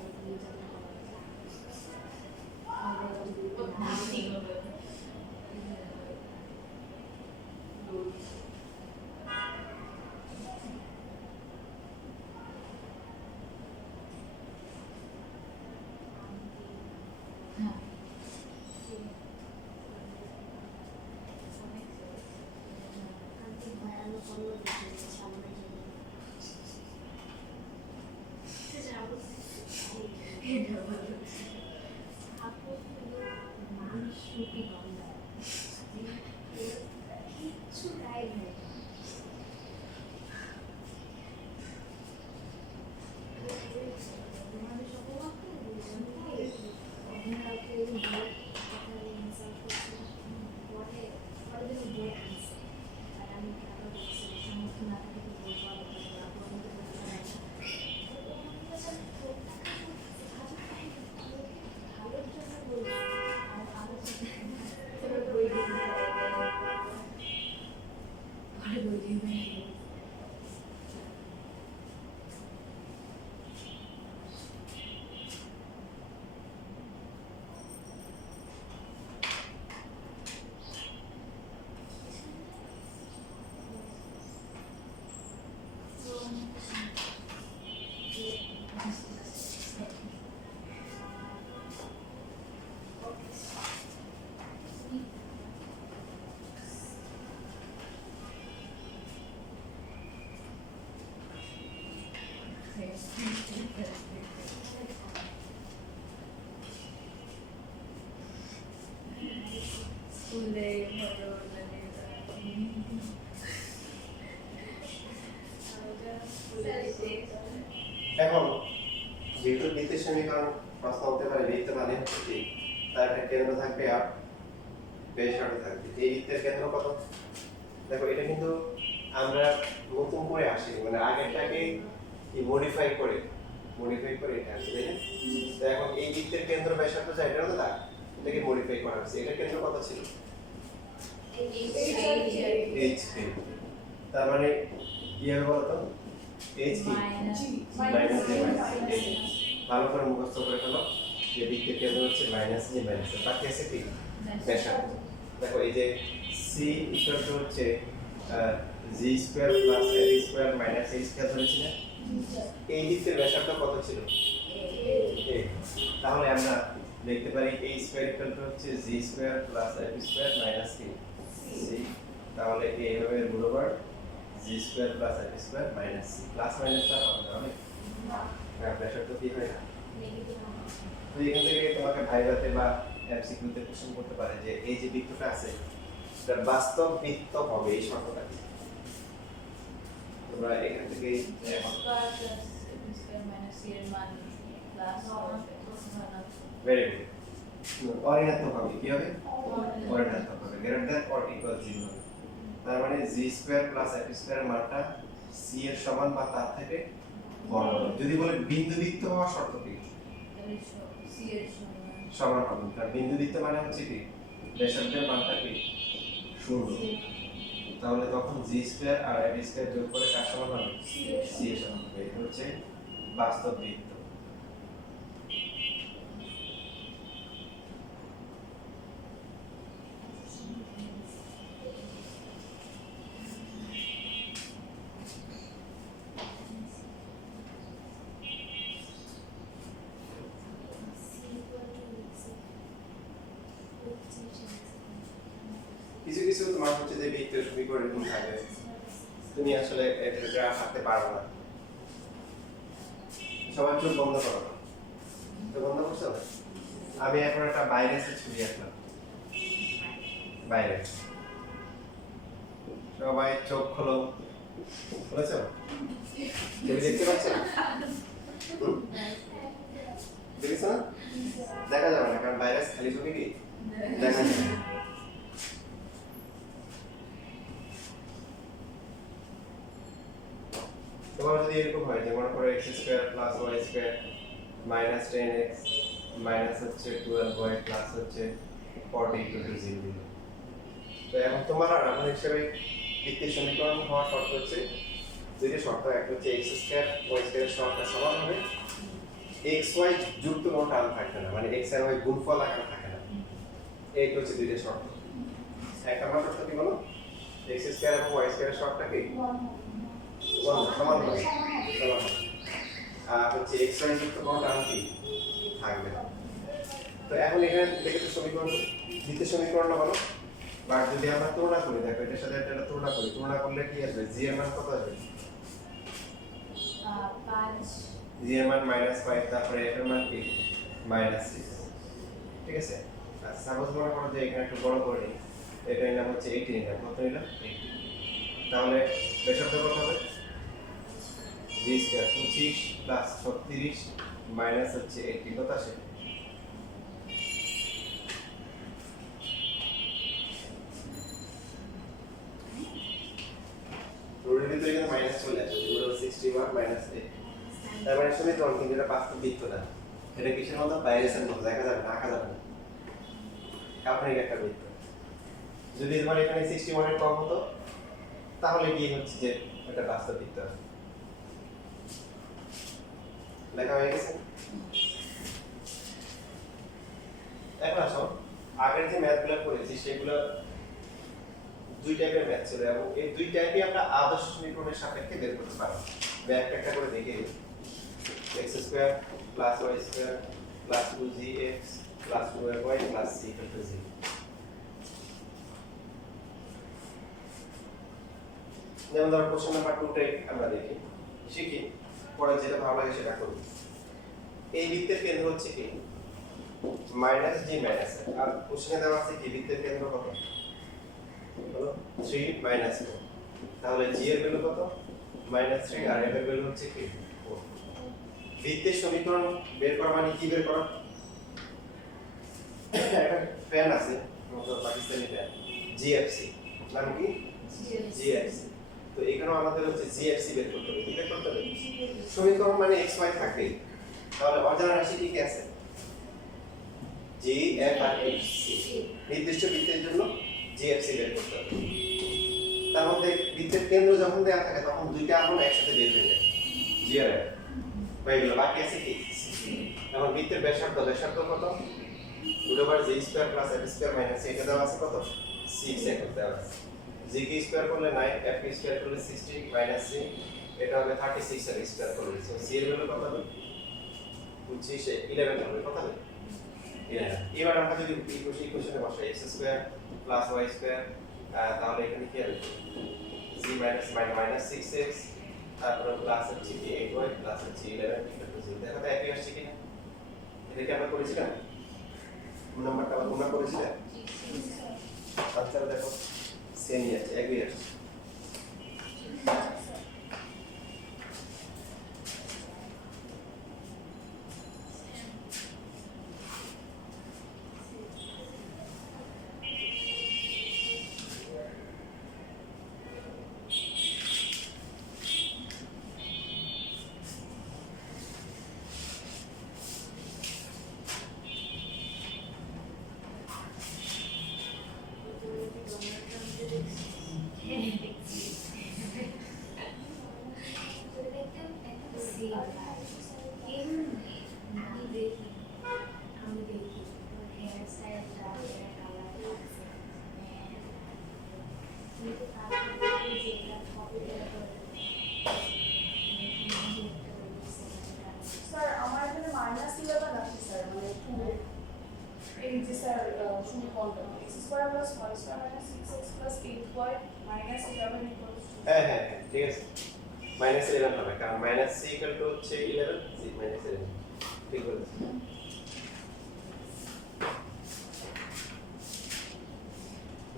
মানুষ ছেলে ভদ্র মানে এখন যেহেতু বৃত্তের সমীকরণ প্রশ্ন হতে পারে বৃত্ত মানে হচ্ছে কি তার একটা কেন্দ্র থাকবে আর ব্যাসার্ধ থাকবে। এই বৃত্তের কেন্দ্র কত? দেখো এটা কিন্তু আমরা নতুন করে আসিনি, মানে আগেরটাকে কি মডিফাই করে এটা আসছে, তাই না? তো এখন এই বৃত্তের কেন্দ্র ব্যাসার্ধ যা এটা হলো না, এটাকে মডিফাই করা হচ্ছে। এটার কেন্দ্র কত ছিল? h3। তার মানে কি হবে বলতো? h কি মাইনাস j মাইনাস h। ভালো করে মুখস্থ করে ফেলো যে বৃত্তের কেন্দ্র হচ্ছে মাইনাস j মাইনাস h, বাকি আছে কি ব্যাসার্ধ। দেখো এই যে c ইকুয়াল টু হচ্ছে g square plus l square minus h square ধরেছি না? এই বৃত্তের ব্যাসার্ধ কত ছিল? a। তাহলে আমরা লিখতে পারি a স্কয়ার ইকুয়াল টু হচ্ছে g square plus f square minus c। তাহলে a হবে root over g square plus f square minus c। Plus মাইনাসটা হবে না, ব্যাসার্ধ কি হয় না। তো এখান থেকে তোমাকে ভাইভাতে বা এমসিকিউতে প্রশ্ন করতে পারে যে এই যে বৃত্তটা আছে এটা বাস্তব বৃত্ত হবে এই শর্তটা কি? তোমরা এখান থেকে ভেরি গুড। অঋণাত্মক হবে, কি হবে? অঋণাত্মক হবে, গ্রেটার দ্যান অর ইকুয়াল 0 হবে। তার মানে g square plus f square মানটা c এর সমান বা তার থেকে বড় হবে। যদি বলে বিন্দু বৃত্ত হওয়ার শর্ত কি? সমান হবে, কারণ বিন্দু বৃত্ত মানে হচ্ছে কি ব্যাসার্ধের মানটা কি 0। তাহলে তখন g স্কয়ার আর f স্কয়ার যোগ করে কার সমান হবে? c এর সমান হবে। এটা হচ্ছে বাস্তব বৃত্ত। কিছু কিছু তোমার হচ্ছে যে বৃত্তের সমীকরণ এরকম থাকে, তুমি আসলে এটা গ্রাফ আঁকতে পারবে না। সবাই চোখ বন্ধ করো, চোখ বন্ধ করছো? আমি এখন একটা বাইরেসের ছবি আঁকলাম, বাইরে। সবাই চোখ খোলো, খুলেছো? ছবি দেখতে পাচ্ছ? দেখেছো না? দেখা যাবে না, কারণ বাইরেস খালি ছবি কি দেখা যায় না। তোমার যদি এরকম হয় যে মনে করো x square plus y square minus 10x minus হচ্ছে 12y প্লাস হচ্ছে 40 ইকুয়াল টু 0 দিল। তো এখন তোমার আর আমার হিসেবে বৃত্তের সমীকরণ হওয়ার শর্ত হচ্ছে দুইটা শর্ত, একটা হচ্ছে x স্কয়ার y স্কয়ারের সহগটা সমান হবে, x y যুক্ত কোনো টার্ম থাকবে না, মানে x আর y গুণফল আকারে থাকে না। এই হচ্ছে দুইটা শর্ত। এক নম্বর শর্ত কি বলো? x স্কয়ার এবং y স্কয়ারের সহগটা কি সমান হবে, আর হচ্ছে x y যুক্ত কোনো টার্ম কি থাকবে না। তো এখন এখানে দেখে তো সমীকরণ দ্বিতীয় সমীকরণটা বলো, বা যদি আমরা তুলনা করি, দেখো এটার সাথে এটা তুলনা করি, তুলনা করলে কি আসবে? g এর মান কত আসবে? 5 g এর মান -5, তারপরে f এর মান কি -6। ঠিক আছে? আর সাপোজ মনে করো যে এখানে একটু বড় করে নিই, এটার নাম হচ্ছে 18, নিলাম কত নিলাম 18। তাহলে ব্যাসার্ধ কত হবে? g স্কয়ার 25 প্লাস 36 মাইনাস হচ্ছে 80, কত আসে? রুটের ভিতরে কিন্তু মাইনাস চলে আসে, পুরো 61 মাইনাস 8। তার মানে সমীকরণ কিন্তু এটা বাস্তব বৃত্ত না, এটা কিসের মতো? বাইরেসের মতো, দেখা যাবে না, আঁকা যাবে না, কাল্পনিক একটা বৃত্ত। যদি তোমার এখানে 61 এর কম হতো তাহলে কি হচ্ছে যে এটা বাস্তব বৃত্ত। লেখা হয়ে গেছে? এখন আসো, আগের যে ম্যাথগুলো করেছি সেগুলো দুই টাইপের ম্যাথ ছিল, এবং এই দুই টাইপই আমরা আদর্শ সমীকরণের সাপেক্ষে বের করতে পারবো। ব্যাক একটা করে দেখে x square plus y square plus 2gx plus 2y plus c equal to 0। যেমন ধরো কোশ্চেন নাম্বার 2টাই আমরা দেখি, শিখি, পরে যেটা ভালো লাগে সেটা করি। এই বৃত্তের কেন্দ্র হচ্ছে কি -g - আর কোশ্চেনে দেওয়া আছে কি বৃত্তের কেন্দ্র কত? হলো 3 মাইনাস 4 তাহলে g এর ভ্যালু কত -3 আর f এর ভ্যালু হচ্ছে কি 4 বৃত্তের সমীকরণ বের করা মানে কি বের করা একটা ফ্যান আছে আমাদের পাকিস্তানি ফ্যান জিএফসি নাম কি জিএফসি তো এখানেও আমাদের হচ্ছে জিএফসি বের করতে হবে কি বের করতে হবে সমীকরণ মানে x y থাকে তাহলে অজানা রাশি কি কি আছে জি এফ আর এক্স নির্দিষ্ট বৃত্তের জন্য জিএফসি বের করতে হবে তার মধ্যে বৃত্তের কেন্দ্র যখন দেওয়া থাকে তখন দুইটা আগুন একসাথে বের হয়ে যায় জি আর এফ হয়ে গেল বাকি আছে কি এখন বৃত্তের ব্যাসার্ধ কত √j² + f² - এটা দেওয়া আছে কত 6 একক দেওয়া আছে j কে স্কয়ার করলে 9 f কে স্কয়ার করলে 16 - 3 এটা হবে 36 এর স্কয়ার করলে সো c এর ভ্যালু কত হবে 25 11 হবে কত হবে 11 এবার আমরা যদি ইকুয়েশনে বসাই x² + y² তাহলে এখানে কি হবে g - 6x তারপর প্লাস হচ্ছে কি 8y প্লাস হচ্ছে 11 0 দেখো তো একই আসছে কিনা এটা কি আমরা করেছিলাম নাম্বারটা আমরা করেছিলাম আচ্ছা দেখো সেমই আছে একই আছে স্যার আমার এখানে -11 আছে স্যার মানে 2 এই যে স্যার সমীকরণটা x² + y² - 6x + 8y - 11 = হ্যাঁ হ্যাঁ ঠিক আছে -11 হবে কারণ -c = হচ্ছে 11 c -11 ঠিক বলেছেন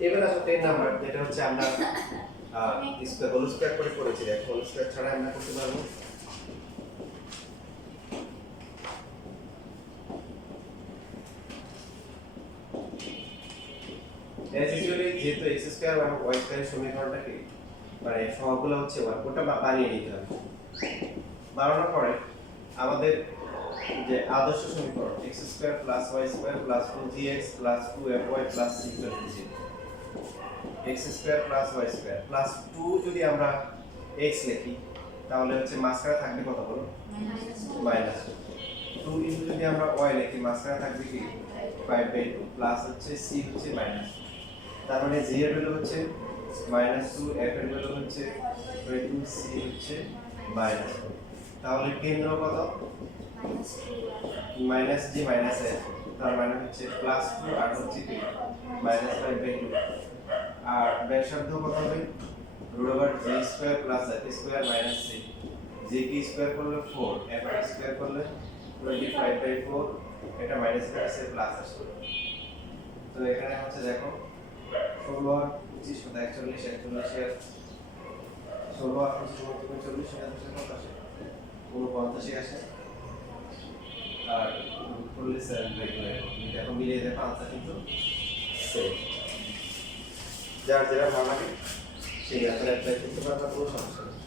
এবার আসো 10 নাম্বার যেটা হচ্ছে আমরা স্কয়ার হোল স্কয়ার করে করেছি দেখো হোল স্কয়ার ছাড়া আমরা করতে পারবো এজ ইউজুয়ালি যেহেতু x² এবং y² এর সমীকরণটা কি মানে সহগগুলো হচ্ছে ওটা বানিয়ে নিতে হবে বানানোর পরে আমাদের যে আদর্শ সমীকরণ x² + y² + 2gx + 2fy + c = 0 x² + y² + 2 যদি আমরা x লিখি তাহলে হচ্ছে মাঝখানে থাকবে কত বলো -2 ইনটু যদি আমরা y লিখি মাঝখানে থাকবে কি 5/2 প্লাস হচ্ছে c হচ্ছে মাইনাস তার মানে g এর ভ্যালু হচ্ছে -2 f এর ভ্যালু হচ্ছে 2 c হচ্ছে -2 তাহলে কেন্দ্র কত -g - f তার মানে হচ্ছে +2 আর হচ্ছে কি -5/2 আর ব্যাসার্ধ কত হবে √j² + f² - c j কে স্কয়ার করলে 4 f কে স্কয়ার করলে 25/4 এটা মাইনাস আসছে প্লাস আসছে তো এখানে হচ্ছে দেখো 16 আর 25 কত 41 41 16 আর 25 40 কত আসে 49 আসে আর 47/2 দেখো মিলিয়ে দেখো আনসার কিন্তু সেম যার যেটা ভালো লাগে সেই আনসার অ্যাপ্লাই করতে পারবে কোনো সমস্যা নেই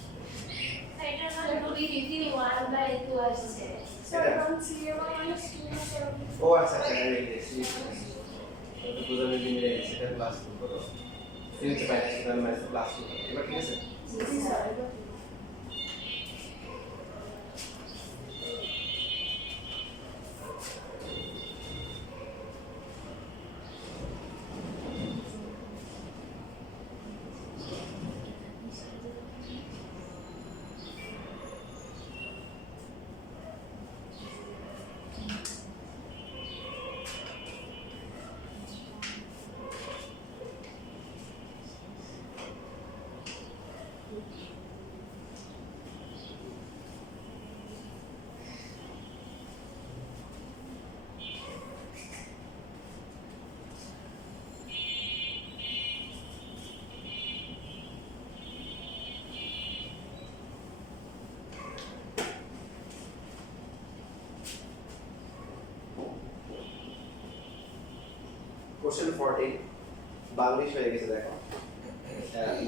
স্যার এখন c এর মান -2 না স্যার ও আচ্ছা আচ্ছা এই দেখছি তো বুঝানোর জন্য সেটা ক্লাস করো সি হচ্ছে মাইনাস প্লাস এবার ঠিক আছে জি স্যার কোশ্চেন 14 বাংলিশ হয়ে গেছে দেখো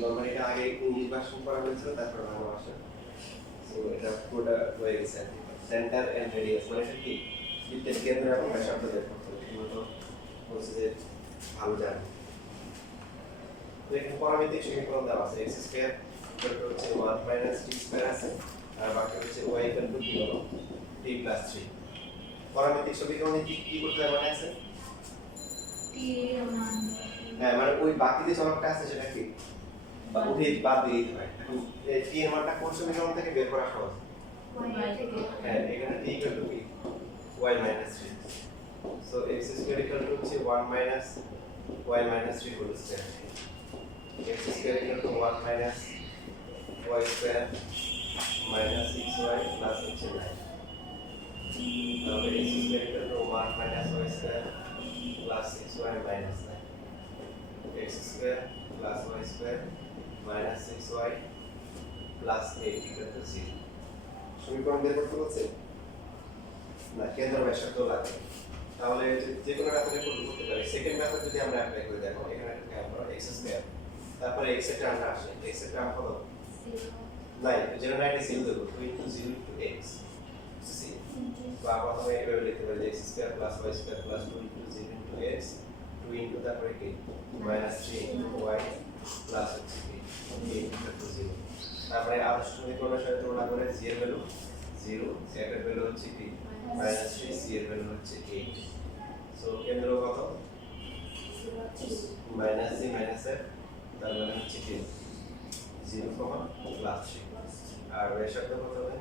নরমালি এটা আগে ইংলিশ ভার্সন করা হয়েছিল তারপর বাংলা ভার্সন সো এটা পুরোটা হয়ে গেছে সেন্টার এন্ড রেডিয়াস মানে এটা কি বৃত্তের কেন্দ্র এবং ব্যাসার্ধ বের করতে হবে এগুলো তো বলছে যে ভালো জানি তো এখানে পরামিতিক সমীকরণ দেওয়া আছে x স্কয়ার ইকুয়াল হচ্ছে 1 মাইনাস t স্কয়ার আছে আর বাকি হচ্ছে y ইকুয়াল টু কি হলো t প্লাস 3 পরামিতিক সমীকরণে কি কি করতে হবে মনে আছে টি এর মান হ্যাঁ মানে ওই বাকি যে চলকটা আছে সেটা কি বা উঠে বাদ দিয়ে দিতে হয় এখন এই t এর মানটা কোন সমীকরণ থেকে বের করা সহজ y থেকে হ্যাঁ এখানে t ইকুয়াল টু কি y minus 3 so x square equal to হচ্ছে 1 minus y minus 3 whole square x square equal to 1 minus y square minus 6y plus হচ্ছে 9 তাহলে x square equal to 1 minus y square plus 6y minus 9 x square plus y square minus 6y plus 8 equal to 0 সমীকরণ বের করতে বলছে না কেন্দ্র ব্যাসার্ধ লাগে তাহলে যে কোনো মেথডে করতে পারি সেকেন্ড মেথড যদি আমরা অ্যাপ্লাই করে দেখো এখানে একটা আমরা x স্কয়ার তারপরে x এর টার্মটা আসে x এর টার্ম কত নাই যেটা নাই এটা সিল দেব 2 ইনটু 0 ইনটু x সি তো আমরা প্রথমে এভাবে লিখতে পারি x square plus y square plus 2 into 0 into x 2 into তারপরে কি মাইনাস 3 ইনটু y প্লাস হচ্ছে কি 8 ইনটু 0 তারপরে আদর্শ সমীকরণের সাথে তুলনা করে g এর ভ্যালু 0 f এর ভ্যালু হচ্ছে কি মাইনাস 3 c এর ভ্যালু হচ্ছে 8 সো কেন্দ্র কত মাইনাস c মাইনাস f তার মানে হচ্ছে কি 0, প্লাস 3 আর ব্যাসার্ধ কত হবে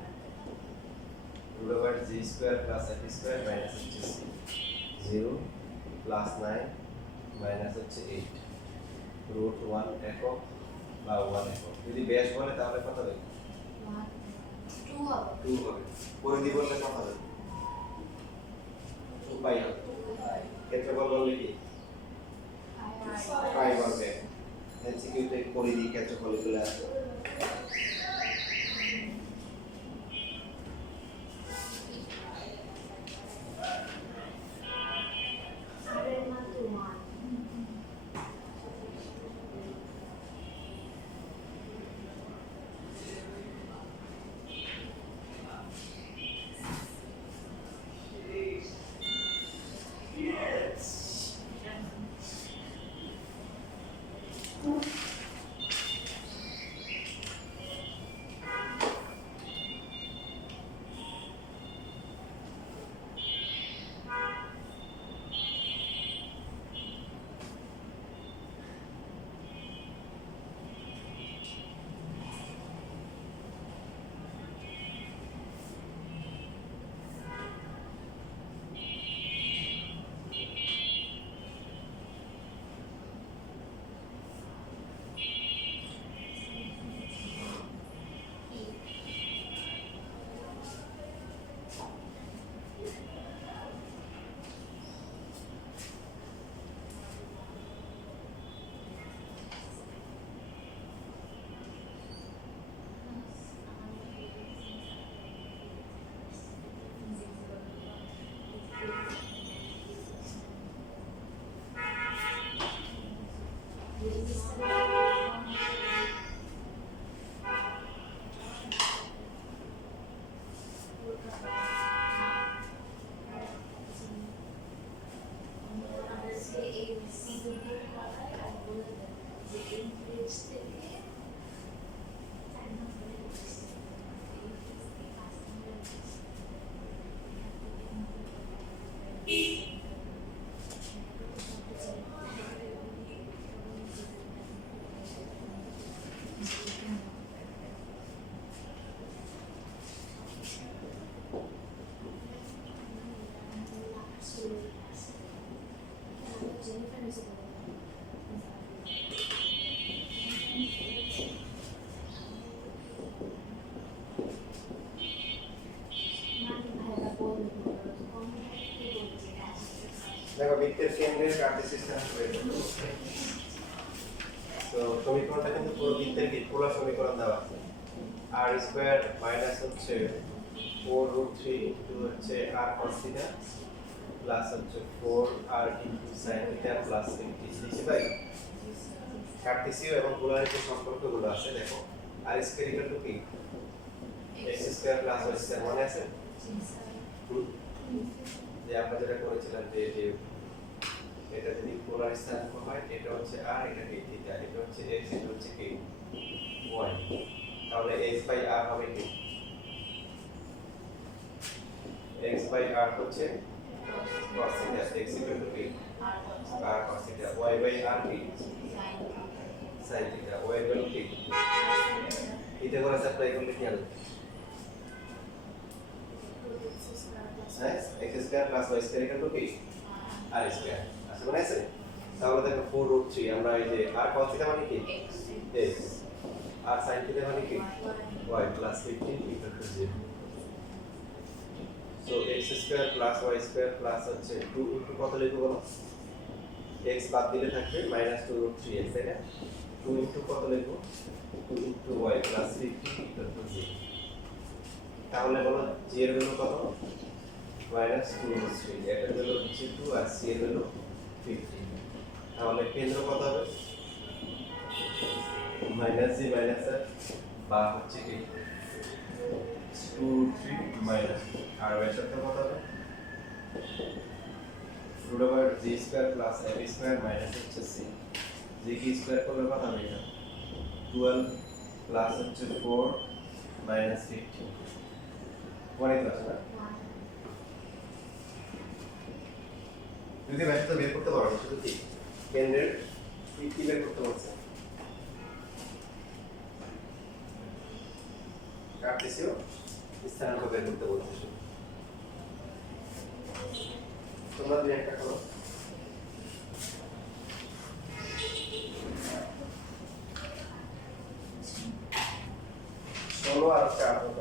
root over g square plus f square minus হচ্ছে c 0 প্লাস 9 মাইনাস হচ্ছে 8 রুট 1 একক বা 1 একক যদি ব্যাস বলে তাহলে কত হবে 2 হবে 2 হবে পরিধি বললে কত হবে 2 পাই হবে ক্ষেত্রফল বললে কি পাই বলবে এমসিকিউতে পরিধি ক্ষেত্রফল এগুলো আছে আর এর মান তো 1 দেখো বৃত্তের কেন্দ্রের কার্টেসিয়ান করে তো সমীকরণটা কিন্তু পুরো বৃত্তের কি পুরো সমীকরণ দেওয়া আছে r স্কয়ার মাইনাস হচ্ছে 4 √3 ইনটু হচ্ছে r cos থিটা প্লাস হচ্ছে 4r into sin theta plus 50 লিখতে পারি কার্টেসীয় এবং পোলারিটি সম্পর্কগুলো আছে দেখো r স্কয়ার ইকুয়াল টু কি x square plus y square মনে আছে যে আমরা যেটা করেছিলাম যে এটা যদি পোলার স্থানাঙ্ক হয় এটা হচ্ছে r এটা কি থিটা এটা হচ্ছে x এটা হচ্ছে কি y তাহলে x বাই r হবে কি x বাই r হচ্ছে cos theta x equal to কি r cos theta y by r কি sin theta y equal to কি এটা করে সাপ্লাই করলে কি হবে হ্যাঁ x square plus y square equal to কি r স্কয়ার আচ্ছা মনে আছে তাহলে দেখো 4√3 আমরা এই যে r cos theta মানে কি x r sin theta মানে কি y plus 15 equal to 0 so x square plus y square plus হচ্ছে 2 into কত লিখব বলো x বাদ দিলে থাকবে -2√3x তাই না 2 into কত লিখব 2 into y plus 15 equal to 0 তাহলে বলো g এর ভ্যালু কত -2√3 এটার ভ্যালু হচ্ছে 2 আর c এর ভ্যালু 15 তাহলে কেন্দ্র কত হবে -g - r বা হচ্ছে কি 2 3 মাইনাস আর ব্যাসার্ধ কত হবে √g square plus ab square minus হচ্ছে c g কি স্কয়ার করলে কত হবে এটা 12 প্লাস হচ্ছে 4 মাইনাস 15 পরে তো আছে না যদি ব্যাসার্ধ বের করতে পারো শুধু কি কেন্দ্রের কি বের করতে বলছে কার্টেসীয় স্থানাঙ্ক বের করতে বলছে তোমরা দুই একটা করো ষোলো আর 4 কত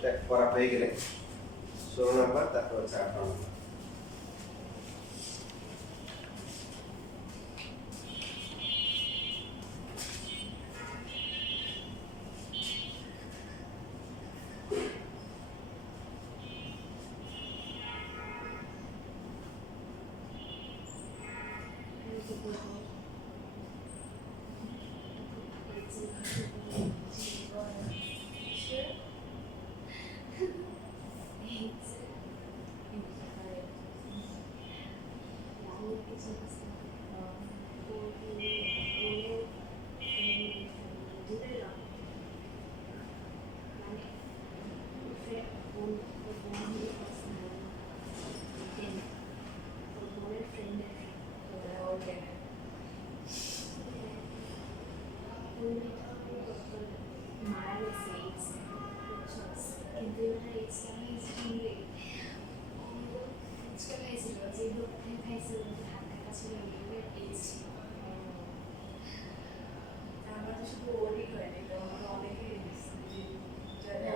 চেক করা হয়ে গেলে 16 নাম্বার তারপর হচ্ছে 18 নাম্বার আমাদের শুধু ওরই হয়নি তো আমরা অনেকেই দিচ্ছি যারা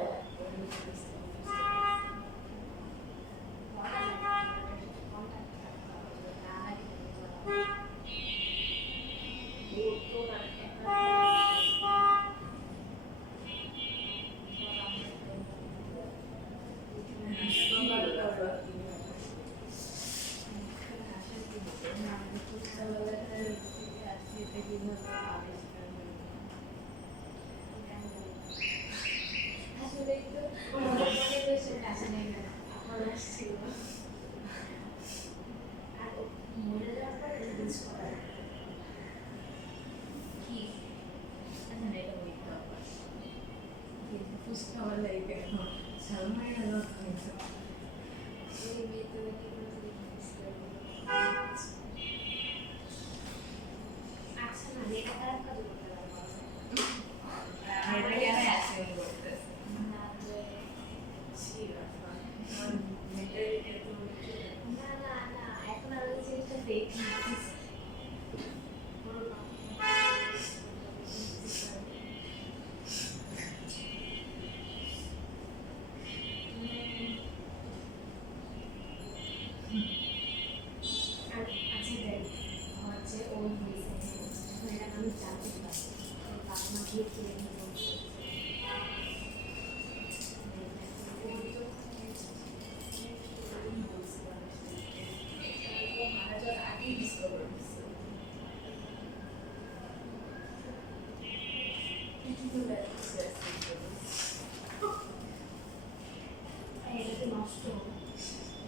নষ্ট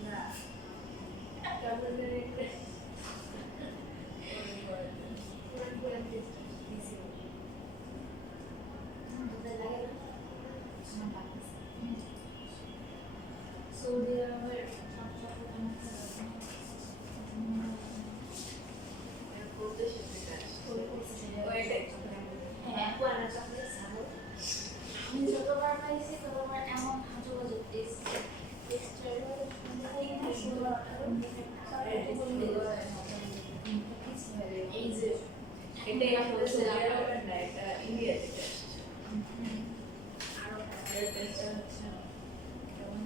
না তারপরে পুরান পুরান দিয়েছে লাগে না আমার লাগছে সৌদি আরবের সবচেয়ে করতে শিখতে চাই ওইটাই হ্যাঁ পুরানা চকলেট ছাড়ো আমি যতবার খাইছি ততবার এমন হাজু হাজু টেক্সচার এই যে এটাই আসলে সৌদি আরবের না এটা ইন্ডিয়া থেকে আসছে আরো এর টেস্টটা হচ্ছে কেমন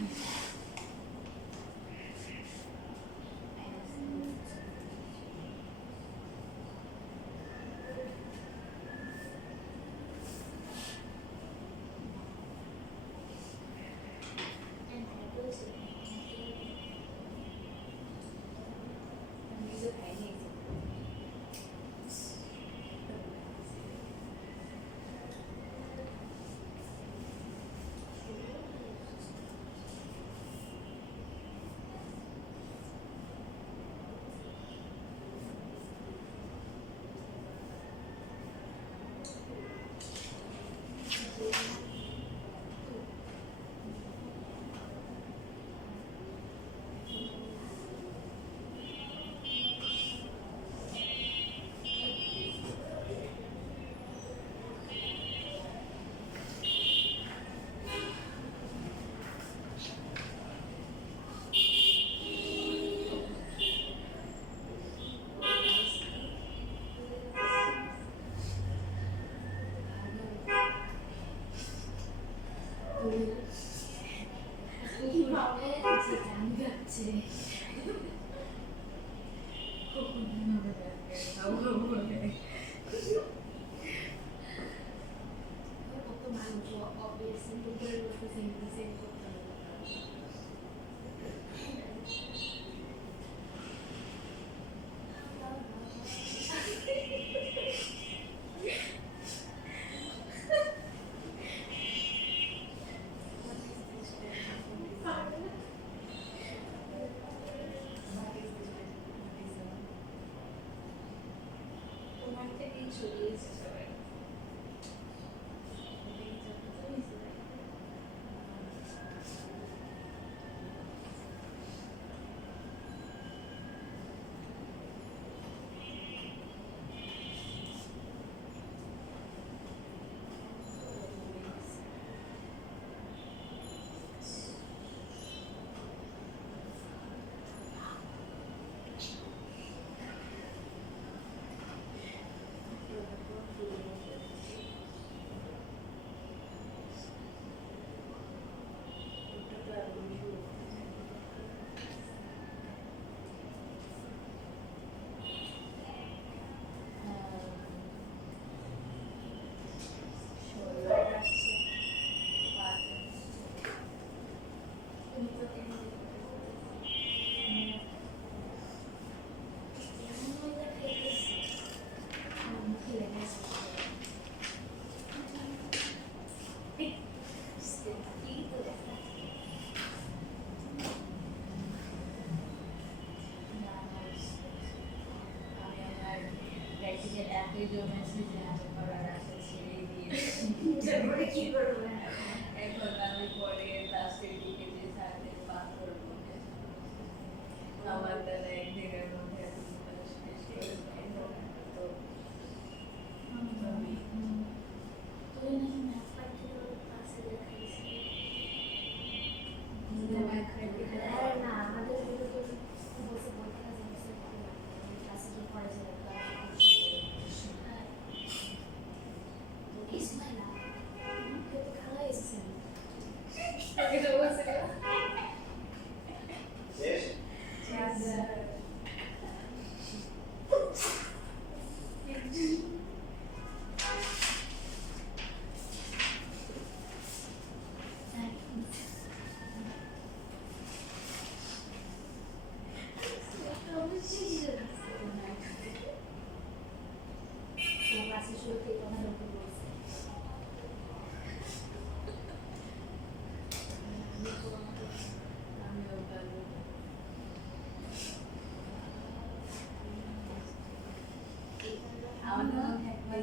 নিজে খাইনি গান গাচ্ছে কত মানুষ অবভিয়াসলি দুপুরে বসে সিং করতে হবে তোমার থেকেই ছড়িয়ে এসেছে সবাই এতই জমেছে যে আমি করার আশা ছেড়ে দিয়েছি তারপরে কি করবে এখন আমি পরে লাস্টের দিকে যে সাথে পাস করবো আমার দ্বারা এক দিনের মধ্যে শেষ করে তো তুই নাকি ম্যাথ প্র্যাকটিক্যাল ক্লাসে দেখাইছিস না আমাদের বলছে পরীক্ষা যাচ্ছে ক্লাসে কি পড়া যাবে ইসমাইলা তো খেলা এসেছেন এটা বলছে শেষ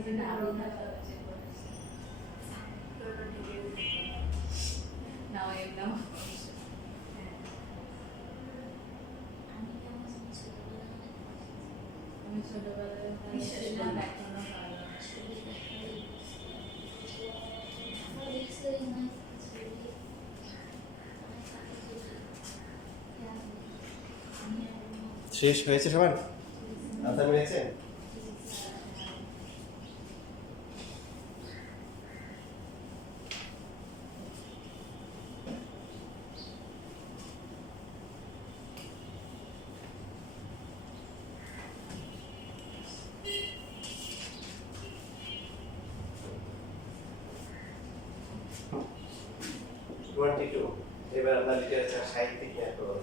জন্য আরো নাও এম নাও আমি কেমন জানি ছোটবেলা আমি ছোটবেলায় বিশ্বাস করি। ছিলাম এখনো ভালো ছবি আমার দেখছি না ছবি আমি আর শেষ হয়েছে সবার আনসার মিলেছে এবার আমরা লিটারেচার সাহিত্যিক নিয়ে করবো